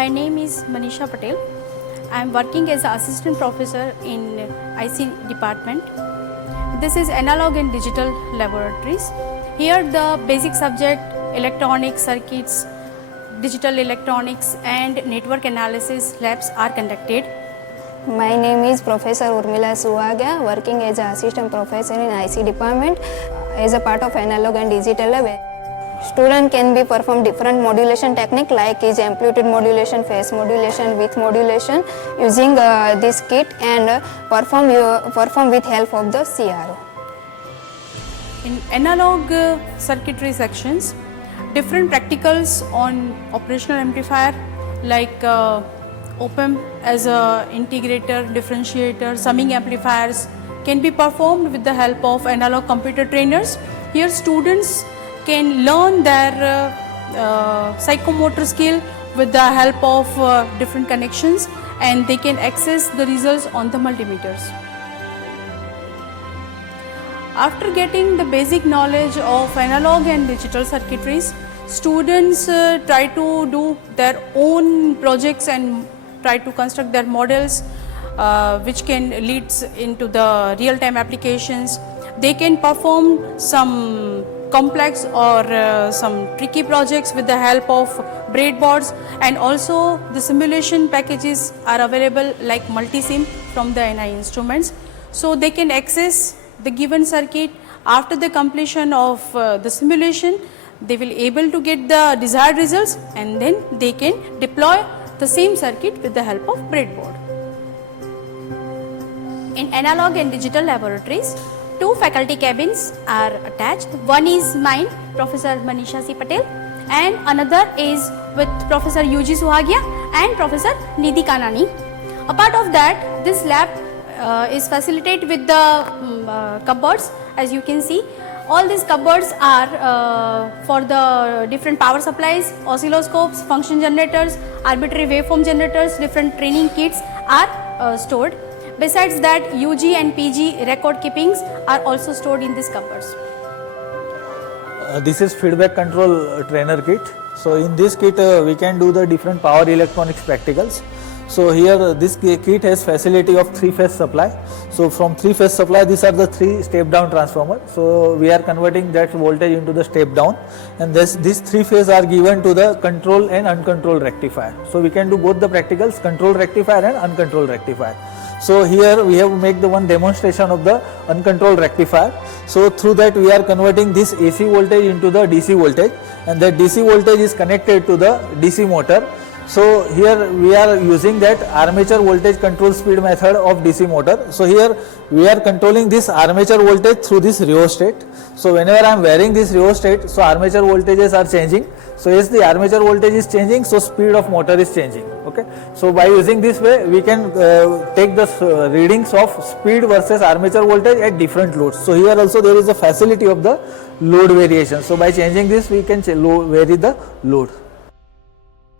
My name is Manisha Patel. I am working as an assistant professor in IC department. This is analog and digital laboratories. Here the basic subject electronics, circuits, digital electronics and network analysis labs are conducted. My name is Professor Urmila Suhagia, working as an assistant professor in IC department as a part of analog and digital lab. Student can be perform different modulation technique like is amplitude modulation, phase modulation, width modulation using this kit and perform with help of the CRO. In analog circuitry sections, different practicals on operational amplifier like op-amp as a integrator, differentiator, summing amplifiers can be performed with the help of analog computer trainers. Here students can learn their psychomotor skill with the help of different connections, and they can access the results on the multimeters. After getting the basic knowledge of analog and digital circuitries, students try to do their own projects and try to construct their models which can lead into the real-time applications. They can perform some complex or some tricky projects with the help of breadboards, and also the simulation packages are available like multisim from the NI instruments. So they can access the given circuit. After the completion of the simulation, they will able to get the desired results, and then they can deploy the same circuit with the help of breadboard. In analog and digital laboratories, two faculty cabins are attached. One is mine, Professor Manisha C. Patel, and another is with Professor UG Suhagia and Professor Nidhi Kanani. Apart of that, this lab is facilitated with the cupboards. As you can see, all these cupboards are for the different power supplies, oscilloscopes, function generators, arbitrary waveform generators, different training kits are stored. Besides that, UG and PG record keepings are also stored in these cupboards. This is feedback control trainer kit. So in this kit we can do the different power electronics practicals. So here this kit has facility of 3-phase supply. So from 3-phase supply, these are the 3 step down transformer. So we are converting that voltage into the step down, and these 3 phases are given to the control and uncontrolled rectifier. So we can do both the practicals, control rectifier and uncontrolled rectifier. So here we have make the one demonstration of the uncontrolled rectifier. So through that we are converting this AC voltage into the DC voltage, and that DC voltage is connected to the DC motor. So here we are using that armature voltage control speed method of DC motor. So here we are controlling this armature voltage through this rheostat. So whenever I am wearing this rheostat, so armature voltages are changing. So as the armature voltage is changing, so speed of motor is changing. Okay. So by using this way, we can take the readings of speed versus armature voltage at different loads. So here also there is a facility of the load variation. So by changing this, we can vary the load.